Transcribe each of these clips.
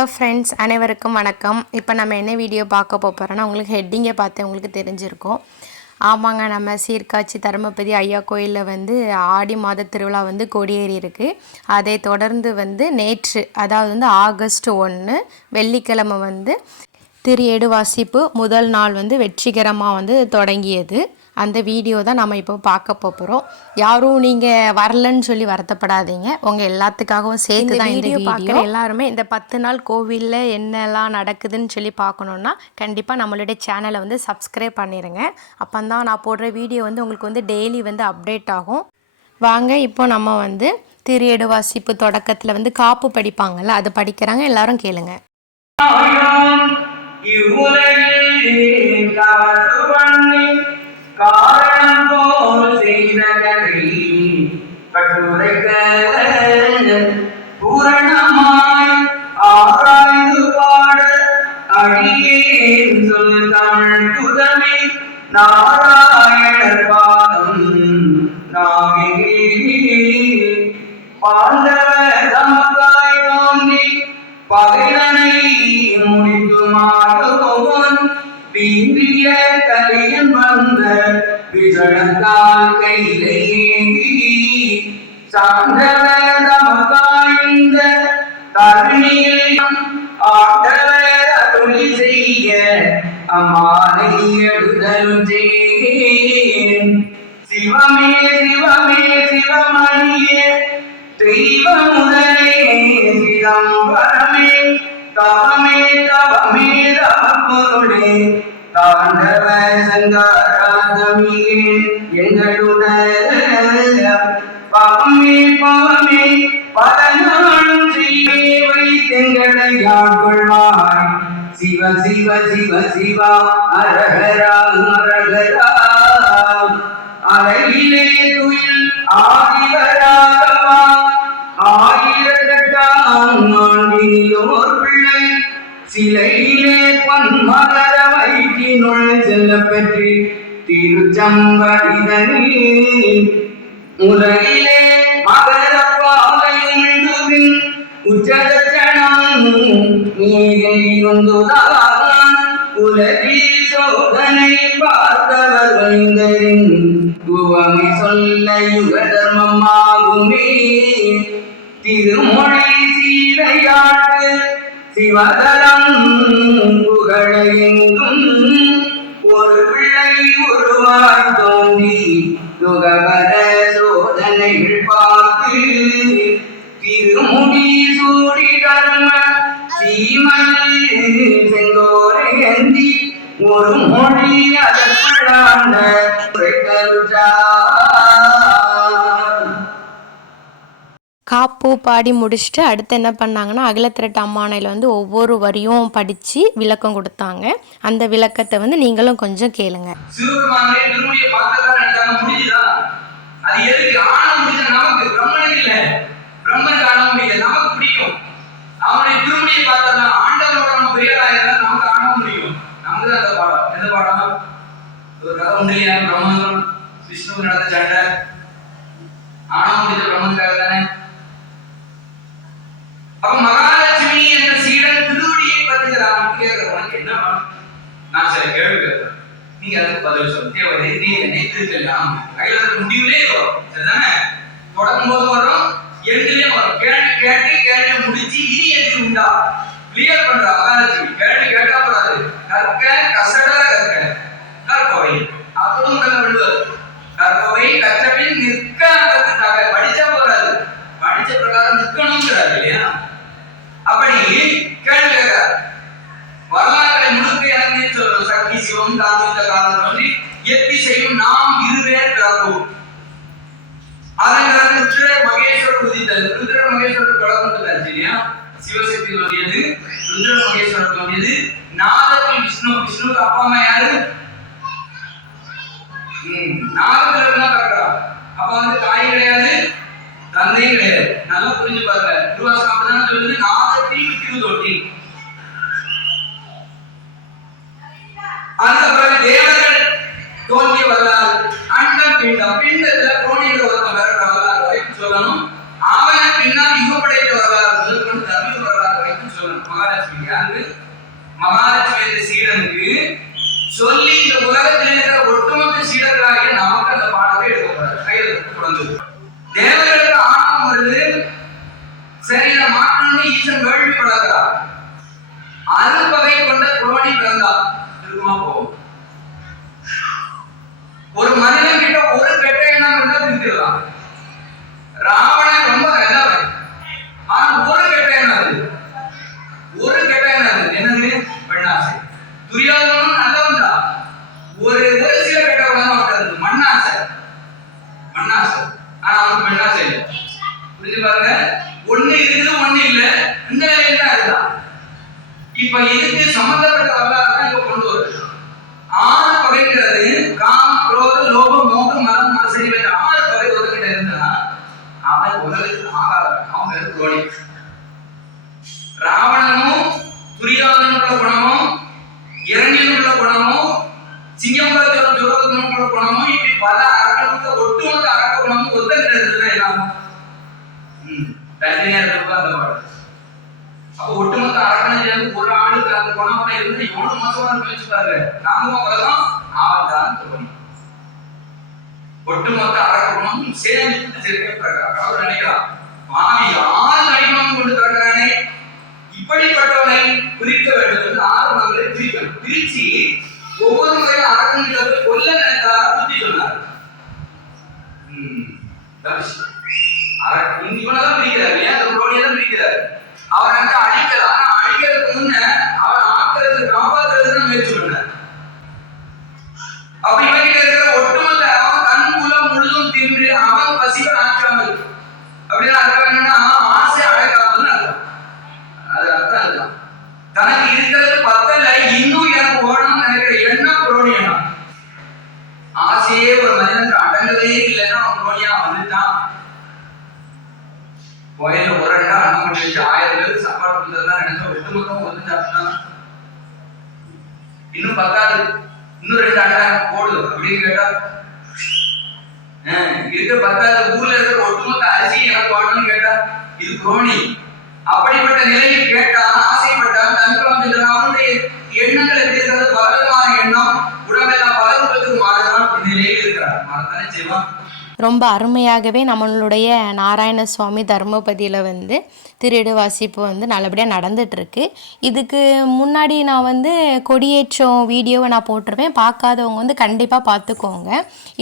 Hello friends அனைவருக்கும் வணக்கம். இப்போ நம்ம என்ன வீடியோ பார்க்க போகிறோன்னா உங்களுக்கு ஹெட்டிங்கை பார்த்து உங்களுக்கு தெரிஞ்சிருக்கும். ஆமாங்க நம்ம சீர்காழி தருமபதி ஐயா கோயிலில் வந்து ஆடி மாத திருவிழா வந்து கொடியேறி இருக்குது அதை தொடர்ந்து வந்து நேற்று அதாவது வந்து ஆகஸ்ட் ஒன்று வெள்ளிக்கிழமை வந்து திரு எடு வாசிப்பு முதல் நாள் வந்து வெற்றிகரமாக வந்து தொடங்கியது. அந்த வீடியோ தான் நம்ம இப்போ பார்க்க போகிறோம் யாரும் நீங்கள் வரலன்னு சொல்லி வருத்தப்படாதீங்க. உங்கள் எல்லாத்துக்காகவும் சேர்த்து தான் இந்த வீடியோ எல்லாருமே இந்த பத்து நாள் கோவிலில் என்னெல்லாம் நடக்குதுன்னு சொல்லி பார்க்கணுன்னா கண்டிப்பாக நம்மளுடைய சேனலை வந்து சப்ஸ்கிரைப் பண்ணிடுங்க அப்போ தான் நான் போடுற வீடியோ வந்து உங்களுக்கு வந்து டெய்லி வந்து அப்டேட் ஆகும். வாங்க இப்போ நம்ம வந்து திரு ஏடு வாசிப்பு தொடக்கத்தில் வந்து காப்பு படிப்பாங்கல்ல அது படிக்கிறாங்க. எல்லாரும் கேளுங்க. பாண்டவர் தமக்காய் தோன்றி பகைவனை முடித்து மாறுவோன் பீந்திய கலியன் வந்த விசனத்தால் கையிலே ஏந்தி தமக்காய்ந்த தருணியில் அருளி செய்ய அம்மானை சிவமே சிதம்பரமே தவமே தவமே தவப்பொருளே தாண்டவ சங்காராதமியே எங்களுடைய பவமே பவமே பல நாளும் வைத்தெங்களை சிவ சிவ சிவ சிவா அரகரா அரகரா. அழகிலே துயில் ஆதிவராகவா. கோயிலோர் பிள்ளை சிலையிலே பன்மகர வயிற்றினுள் செல்ல பெற்று திருச்சம்படிதனில் உலகிலே மகர பாலையுண்டுவின் உச்சதச்சனம் நீரை உலகில் சோதனை பார்த்தவர் வைந்தரின் உவமை சொல்ல யுக தர்மமாகுமே திருமொழி சீதையாட்டு சிவதலம் புகழையெங்கும் ஒரு பிள்ளை உருவாய் தோன்றி யுகவர சோதனைகள் பார்த்து திருமுடி சூடி தர்ம சீமையில் செங்கோரை ஏந்தி ஒரு மொழி அதற்குள்ளாண்ட காப்பு பாடி முடிச்சுட்டு அடுத்து என்ன பண்ணாங்கன்னா அகிலத்திரட்டு அம்மானையில் வந்து ஒவ்வொரு வரியும் படித்து விளக்கம் கொடுத்தாங்க. அந்த விளக்கத்தை வந்து நீங்களும் கொஞ்சம் கேளுங்க. அது எதுக்கு? முடிஞ்ச நமக்கு பிரம்மனுக்கு பிரம்மனுக்கு முடியல நமக்கு பிடிக்கும். ஆண்டவரோட நம்ம நமக்கு முடியும். நமக்கு அந்த பாடம். எந்த பாடம் ஒரு கதை உண்டு இல்லையா விஷ்ணு நடந்த சண்டை. ஆன முடிஞ்ச பிரம்மனுக்காக தானே அப்ப மகாலட்சுமி என்ற சீடன் திருவடியை பத்துகிறான் கேட்கிறவன் என்ன நான் சில கேள்வி கேட்கிறேன். நீங்க அதுக்கு பதில் சொல்ல தேவதை நீ என்னை திருத்தலாம் கையில முடிவுலே வரும் சரிதானே? தொடங்கும் போது வரும் எண்டுலயே வரும். கேட்டு கேட்டு கேட்டு முடிச்சு இனி எது உண்டா? கிளியர் பண்ற மகாலட்சுமி. கேட்டு கேட்டா கூடாது கற்க கசடா கற்க. கற்பவை. அப்பவும் கண்ண விடுவார். கற்பவை கற்றபின் நிற்க கற்றுட்டாங்க படிச்சா போறாது படிச்ச பிரகாரம் நிற்கணுங்கிறாரு இல்லையா? அப்படி கேள்வி கேட்கிறார் வரலாற்றை முழுக்க எனக்கு சொல்லணும் சக்தி சிவம் தாமித்த காலம் தோன்றி செய்யும் நாம் இருவேர் பிறப்போம் அதன் பிறகு ருத்ர மகேஸ்வரர் உதித்தது. ருத்ர மகேஸ்வரர் குழப்பம் சரியா? சிவசக்தி தோன்றியது. ருத்ர மகேஸ்வரர் தோன்றியது. நாதத்தில் விஷ்ணு. விஷ்ணுக்கு அப்பா அம்மா யாரு? நாதத்தில் தான் பிறக்கிறா அப்ப வந்து தாய் கிடையாது. தந்தையே கிடையாது. நல்லா புரிஞ்சு பாருங்க. திருவாசகம் அப்படிதான் சொல்லுது? நாதத்தில் திருதொட்டி அந்த பிறகு தேவர்கள் தோன்றி வரலாறு. அண்டம் பிண்டம். பிண்டத்துல கோடியில் ஒருத்தன் வரலாறு வரைக்கும் சொல்லணும். அவன் பின்னால் யுகப்படையில வரலாறு முதல் கொண்டு தமிழ் வரலாறு வரைக்கும் சொல்லணும். மகாலட்சுமி அங்கு மகாலட்சுமி சீடனுக்கு சொல்லி இந்த உலகத்தில் இருக்கிற ஒட்டுமொத்த சீடர்களாகிய நமக்கு அந்த பாடத்தை எடுக்கக்கூடாது கையில் தொடர்ந்து தேவர்கள் சரி இதை மாற்றணும்னு ஈசன் வேள்விப்படுகிறார் அறுபகை கொண்ட குரோணி பிறந்தார். இருக்குமா போகும் ஒரு மனிதன் கிட்ட ஒரு கெட்ட எண்ணம் இருந்தா திருத்திடலாம் ராவணன் ரொம்ப நல்லவன் ஆனா ஒரு கெட்ட எண்ணம் அது ஒரு கெட்ட எண்ணம் அது என்னது பெண்ணாசை துரியோதனும் நல்லவன் தான் ஒரு ஒரு சில கெட்ட குணம் அவனுக்கு அது மண்ணாசை மண்ணாசை ஆனா அவனுக்கு பெண்ணாசை இல்லை புரிஞ்சு பாருங்க ஒண்ணு இருக்குது ஒண்ணு இல்ல இந்த நிலையில தான் இருந்தான் இப்ப இதுக்கு சம்பந்தப்பட்ட வரலாறு தான் இப்ப கொண்டு வருது ஆறு பகைங்கிறது காம குரோத லோகம் மோகம் மரம் மனசரி என்ற ஆறு பகை ஒருங்கிட்ட இருந்தா அவன் உலகத்துக்கு ஆகாதவன். அவன் வெறும் துரோணி ராவணனும் துரியோதனுள்ள குணமும் இரண்டியனுள்ள குணமும் சிங்கம்பரத்தோட துரோகத்தினுள்ள குணமும் இப்படி பல அரக்கணுக்கு ஒட்டுமொத்த அரக்க குணமும் ஒத்தங்கிட்ட இருந்ததுன்னா என்ன ஆகும்? ம், தனித்தனியா இருக்கப்ப அந்த பாடு. அப்ப ஒட்டுமொத்த அரக்கணம் ஒரு ஆண்டு அந்த குணமாக இருந்து எவ்வளவு மோசமா முயற்சி பாருங்க. நாமும் உலகம் ஆவத்தான் தோணி ஒட்டுமொத்த அரக்குணம் சேர்ந்து சேர்க்கப்படுறாங்க அவர் நினைக்கலாம். மாவி ஆறு கடிமம் கொண்டு தருகிறானே இப்படிப்பட்டவனை பிரிக்க வேண்டும் என்று ஆறு மக்களை பிரிக்கணும். பிரிச்சு ஒவ்வொரு முறையும் அரக்கன்களை கொல்ல நினைத்தார்? புத்தி சொன்னார். ம், தனுஷ். அரக்க இவனதான் பிரிக்கிறார் ஏன் அந்த குரோனியை தான் பிரிக்கிறார். அவர் வந்து அழிக்கல ஆனா அழிக்கிறதுக்கு முன்ன அவர் ஆக்குறது காப்பாத்துறதுன்னு முயற்சி பண்ணார். அப்ப நினைச்சா ஒட்டுமொத்தம் இன்னும் பத்தாது. இன்னும் ரெண்டு அண்டா போடு அப்படின்னு கேட்டா இருக்க பத்தாது. ஊர்ல இருக்கிற ஒட்டுமொத்த அரிசி எனக்கு வேணும்னு கேட்டா இது குரோணி அப்படிப்பட்ட நிலையில் கேட்டான் ஆசைப்பட்டான் தன் சென்றான் அவனுடைய எண்ணங்கள் எப்படி இருக்கிறது பலவிதமான எண்ணம் உடம்பெல்லாம் பல ரூபத்துக்கு மாறுதான் இந்த நிலையில் இருக்கிறார். மாறத்தானே செய்வான்? ரொம்ப அருமையாகவே நம்மளுடைய நாராயண சுவாமி தர்மபதியில் வந்து திருடு வாசிப்பு வந்து நல்லபடியாக நடந்துகிட்ருக்கு இதுக்கு முன்னாடி நான் வந்து கொடியேற்றம் வீடியோவை நான் போட்டிருப்பேன். பார்க்காதவங்க வந்து கண்டிப்பாக பார்த்துக்கோங்க.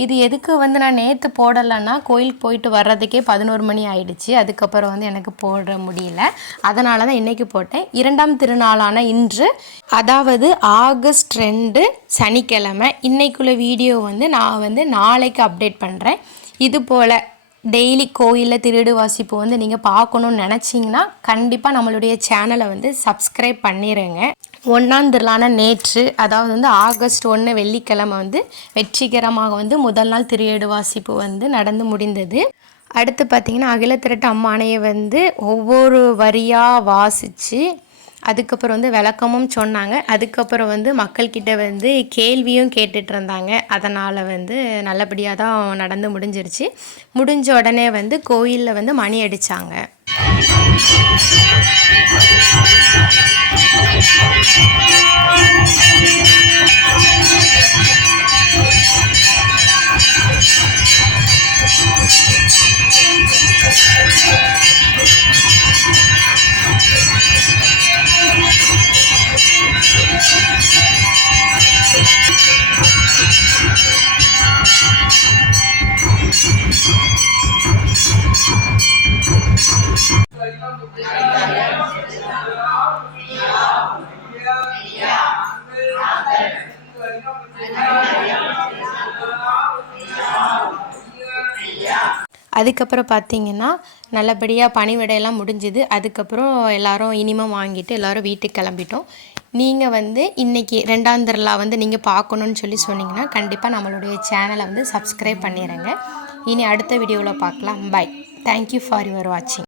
இது எதுக்கு வந்து நான் நேற்று போடலைன்னா கோயிலுக்கு போயிட்டு வர்றதுக்கே பதினோரு மணி ஆயிடுச்சு. அதுக்கப்புறம் வந்து எனக்கு போட முடியல. அதனால தான் இன்றைக்கி போட்டேன். இரண்டாம் திருநாளான இன்று அதாவது ஆகஸ்ட் ரெண்டு சனிக்கிழமை இன்னைக்குள்ள வீடியோ வந்து நான் வந்து நாளைக்கு அப்டேட் பண்ணுறேன் இது போல் டெய்லி கோயிலில் திருடு வாசிப்பு வந்து நீங்கள் பார்க்கணுன்னு நினச்சிங்கன்னா கண்டிப்பாக நம்மளுடைய சேனலை வந்து சப்ஸ்கிரைப் பண்ணிடுங்க ஒன்றாம் திருளான நேற்று அதாவது வந்து ஆகஸ்ட் ஒன்று வெள்ளிக்கிழமை வந்து வெற்றிகரமாக வந்து முதல் நாள் திருடு வாசிப்பு வந்து நடந்து முடிந்தது. அடுத்து பார்த்திங்கன்னா அகில திரட்டு அம்மானையை வந்து ஒவ்வொரு வரியாக வாசித்து அதுக்கப்புறம் வந்து விளக்கமும் சொன்னாங்க. அதுக்கப்புறம் வந்து மக்கள்கிட்ட வந்து கேள்வியும் கேட்டுட்டு இருந்தாங்க. அதனால் வந்து நல்லபடியாக தான் நடந்து முடிஞ்சிருச்சு. முடிஞ்ச உடனே வந்து கோயிலில் வந்து மணி அடித்தாங்க அதுக்கப்புறம் பார்த்தீங்கன்னா நல்லபடியாக பணிவிடையெல்லாம் முடிஞ்சுது. அதுக்கப்புறம் எல்லாரும் இனிமம் வாங்கிட்டு எல்லாரும் வீட்டுக்கு கிளம்பிட்டோம். நீங்கள் வந்து இன்றைக்கி ரெண்டாம் திருவிழா வந்து நீங்கள் பார்க்கணுன்னு சொல்லி சொன்னீங்கன்னா கண்டிப்பாக நம்மளுடைய சேனலை வந்து சப்ஸ்கிரைப் பண்ணிடுங்க இனி அடுத்த வீடியோவில் பார்க்கலாம். பை தேங்க்யூ ஃபார் யுவர் வாட்சிங்